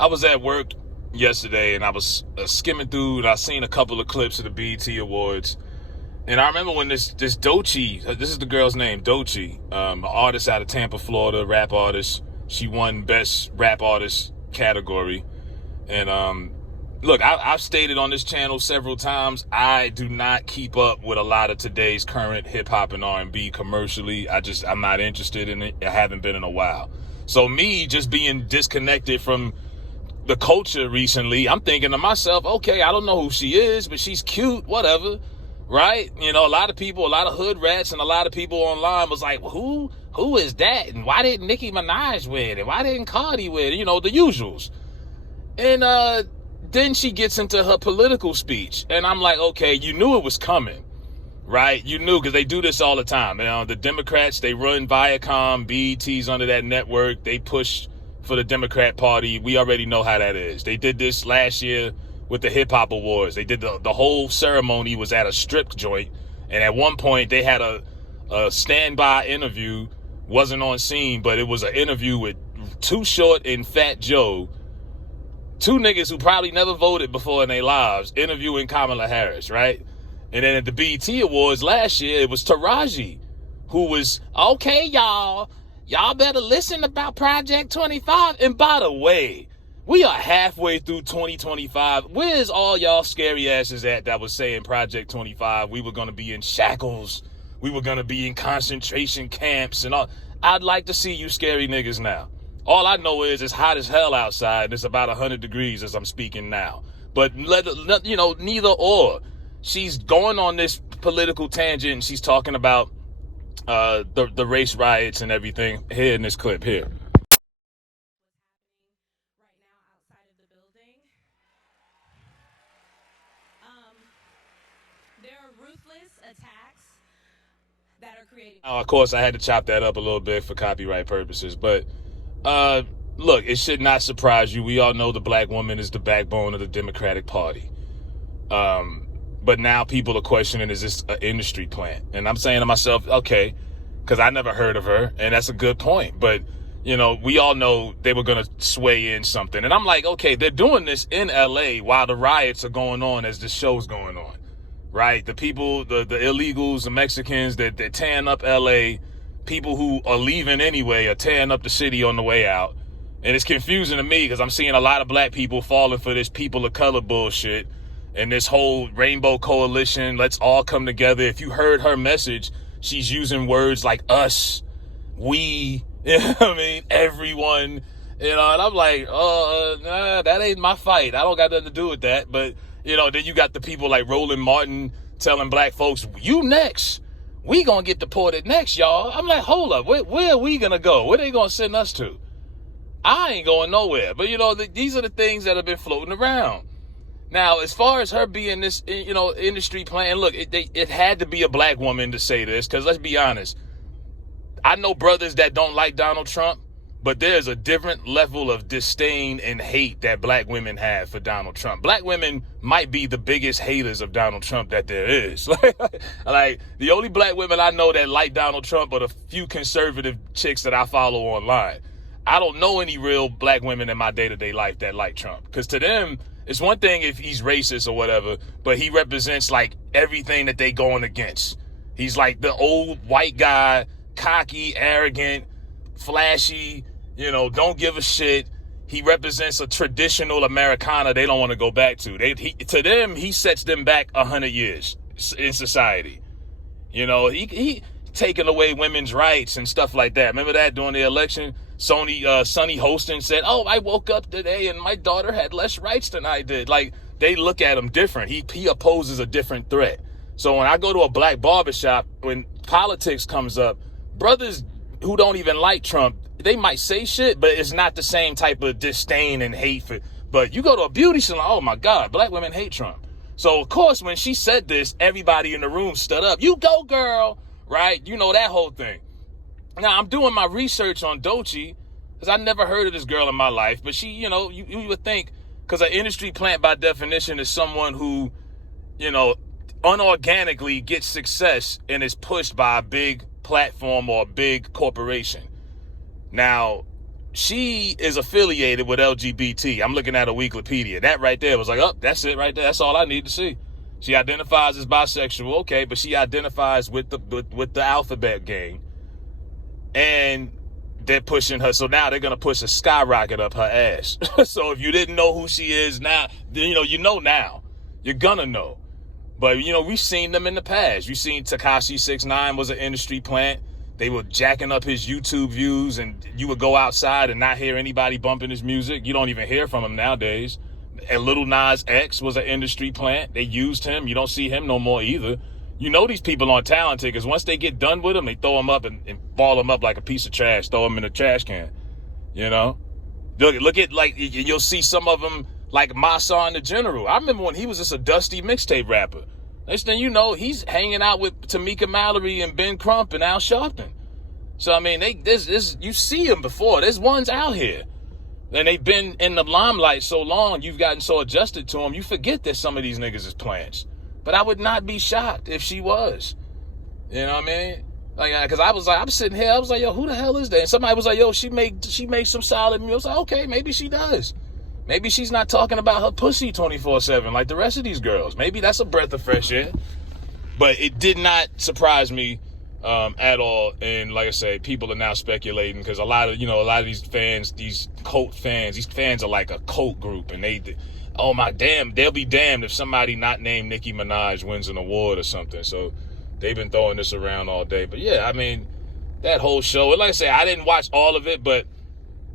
I was at work yesterday and I was skimming through and I seen a couple of clips of the BET Awards. And I remember when this DOECHII, this is the girl's name, DOECHII, an artist out of Tampa, Florida, rap artist. She won Best Rap Artist category. And look, I've stated on this channel several times, I do not keep up with a lot of today's current hip hop and R&B commercially. I'm not interested in it. I haven't been in a while. So me just being disconnected from the culture recently, I'm thinking to myself, okay, I don't know who she is, but she's cute, whatever, right? You know, a lot of people, a lot of hood rats and a lot of people online was like, well, who is that? And why didn't Nicki Minaj win? And why didn't Cardi win? You know, the usuals. And then she gets into her political speech. And I'm like, okay, you knew it was coming, right? You knew, because they do this all the time. You know, the Democrats, they run Viacom, BET's under that network. They push for the Democrat Party. We already know how that is. They did this last year with the Hip Hop Awards. They did the whole ceremony was at a strip joint. And at one point, they had a standby interview. Wasn't on scene, but it was an interview with Too Short and Fat Joe, two niggas who probably never voted before in their lives, interviewing Kamala Harris, right? And then at the BET Awards last year, it was Taraji, who was, okay, y'all better listen about Project 25. And by the way, we are halfway through 2025. Where's all y'all scary asses at that was saying Project 25? We were going to be in shackles. We were going to be in concentration camps and all. I'd like to see you scary niggas now. All I know is it's hot as hell outside. And it's about 100 degrees as I'm speaking now. But, you know, neither or. She's going on this political tangent and she's talking about the race riots and everything here in this clip here. Right now outside of the building. There are ruthless attacks that are creating. Of course, I had to chop that up a little bit for copyright purposes, but look, it should not surprise you. We all know the black woman is the backbone of the Democratic Party. But now people are questioning, is this an industry plant? And I'm saying to myself, okay, because I never heard of her, and that's a good point. But, you know, we all know they were going to sway in something. And I'm like, okay, they're doing this in L.A. while the riots are going on as the show's going on, right? The people, the illegals, the Mexicans, they're tearing up L.A., people who are leaving anyway are tearing up the city on the way out. And it's confusing to me because I'm seeing a lot of black people falling for this people of color bullshit and this whole rainbow coalition. Let's all come together. If you heard her message, she's using words like us, we, you know what I mean, everyone, you know, and I'm like, nah, that ain't my fight. I don't got nothing to do with that. But, you know, then you got the people like Roland Martin telling black folks, you next. We gonna get deported next, y'all. I'm like, hold up, where are we gonna go? Where they gonna send us to? I ain't going nowhere. But, you know, these are the things that have been floating around. Now, as far as her being this, you know, industry plan, look, it had to be a black woman to say this, because let's be honest, I know brothers that don't like Donald Trump, but there's a different level of disdain and hate that black women have for Donald Trump. Black women might be the biggest haters of Donald Trump that there is. Like, the only black women I know that like Donald Trump are the few conservative chicks that I follow online. I don't know any real black women in my day-to-day life that like Trump. Because to them, it's one thing if he's racist or whatever, but he represents, like, everything that they going against. He's like the old white guy, cocky, arrogant, flashy, you know, don't give a shit. He represents a traditional Americana they don't want to go back to. To them, he sets them back 100 years in society. You know, he taking away women's rights and stuff like that. Remember that during the election? Sonny Hostin said, oh, I woke up today and my daughter had less rights than I did. Like, they look at him different. He opposes a different threat. So when I go to a black barbershop, when politics comes up, brothers who don't even like Trump, they might say shit, but it's not the same type of disdain and hate for. But you go to a beauty salon, oh my God, black women hate Trump. So of course, when she said this, everybody in the room stood up. You go, girl, right? You know, that whole thing. Now I'm doing my research on DOECHII because I never heard of this girl in my life. But she, you know, you would think, because an industry plant by definition is someone who, you know, unorganically gets success and is pushed by a big platform or a big corporation. Now, she is affiliated with LGBT. I'm looking at a Wikipedia. That right there was like, oh, that's it right there. That's all I need to see. She identifies as bisexual, okay, but she identifies with the alphabet gang. And they're pushing her. So now they're going to push a skyrocket up her ass. So if you didn't know who she is now, you know now. You're going to know. But, we've seen them in the past. You've seen Tekashi 6ix9ine was an industry plant. They were jacking up his YouTube views, and you would go outside and not hear anybody bumping his music. You don't even hear from him nowadays. And Lil Nas X was an industry plant. They used him. You don't see him no more either. You know these people aren't talented because once they get done with them, they throw them up and ball them up like a piece of trash, throw them in a trash can. Look at, like, you'll see some of them like Massa and the General. I remember when he was just a dusty mixtape rapper. Next thing you know, he's hanging out with Tamika Mallory and Ben Crump and Al Sharpton. So, I mean, you see them before. There's ones out here. And they've been in the limelight so long, you've gotten so adjusted to them, you forget that some of these niggas is plants. But I would not be shocked if she was. You know what I mean? Like, because I'm sitting here, I was like, yo, who the hell is that? And somebody was like, yo, she makes some solid music. I was like, okay, maybe she does. Maybe she's not talking about her pussy 24/7 like the rest of these girls. Maybe that's a breath of fresh air. But it did not surprise me at all. And like I said, people are now speculating because a lot of these fans, these cult fans, these fans are like a cult group, and they'll be damned if somebody not named Nicki Minaj wins an award or something. So they've been throwing this around all day. But yeah, I mean, that whole show, and like I said, I didn't watch all of it, but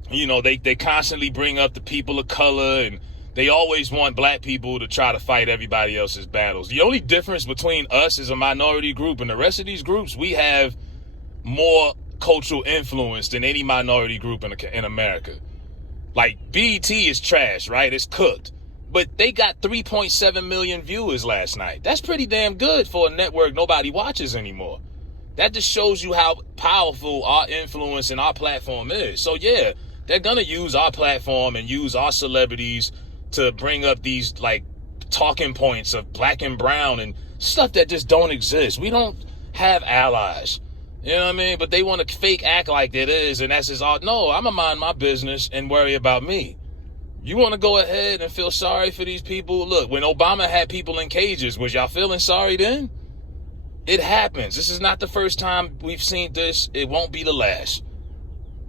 they constantly bring up the people of color, and they always want black people to try to fight everybody else's battles. The only difference between us as a minority group and the rest of these groups, we have more cultural influence than any minority group in America. Like, BET is trash, right? It's cooked. But they got 3.7 million viewers last night. That's pretty damn good for a network nobody watches anymore. That just shows you how powerful our influence and our platform is. So yeah, they're going to use our platform and use our celebrities to bring up these, like, talking points of black and brown and stuff that just don't exist. We don't have allies. You know what I mean? But they want to fake act like it is, and that's just all. No, I'm going to mind my business and worry about me. You want to go ahead and feel sorry for these people? Look, when Obama had people in cages, was y'all feeling sorry then? It happens. This is not the first time we've seen this. It won't be the last.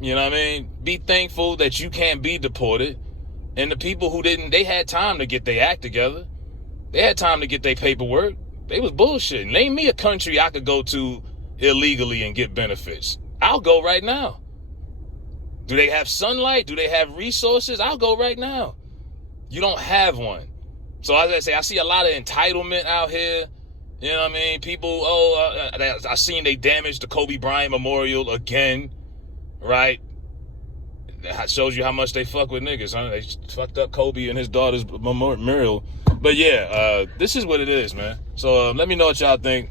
You know what I mean? Be thankful that you can't be deported. And the people who didn't, they had time to get their act together. They had time to get their paperwork. They was bullshitting. Name me a country I could go to illegally and get benefits. I'll go right now. Do they have sunlight? Do they have resources? I'll go right now. You don't have one. So as I say, I see a lot of entitlement out here. You know what I mean? People, I seen they damaged the Kobe Bryant Memorial again, right? That shows you how much they fuck with niggas, huh? They fucked up Kobe and his daughter's memorial. But yeah, this is what it is, man. So let me know what y'all think.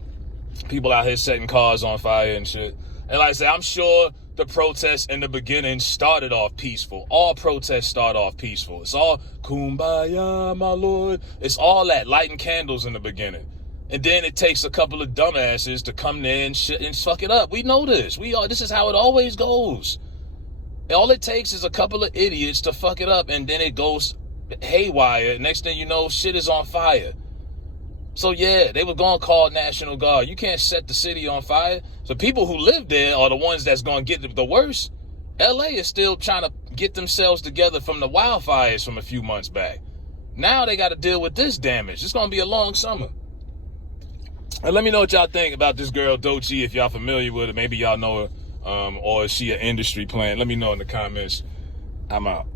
People out here setting cars on fire and shit. And like I said, I'm sure the protests in the beginning started off peaceful. All protests start off peaceful. It's all kumbaya, my lord. It's all that, lighting candles in the beginning. And then it takes a couple of dumbasses to come there and shit and fuck it up. We know this. This is how it always goes. All it takes is a couple of idiots to fuck it up, and then it goes haywire. Next thing you know, shit is on fire. So yeah, they were going to call National Guard. You can't set the city on fire. So people who live there are the ones that's going to get the worst. LA is still trying to get themselves together from the wildfires from a few months back. Now they got to deal with this damage. It's going to be a long summer. And let me know what y'all think about this girl, DOECHII, if y'all familiar with her. Maybe y'all know her, or is she an industry plant? Let me know in the comments. I'm out.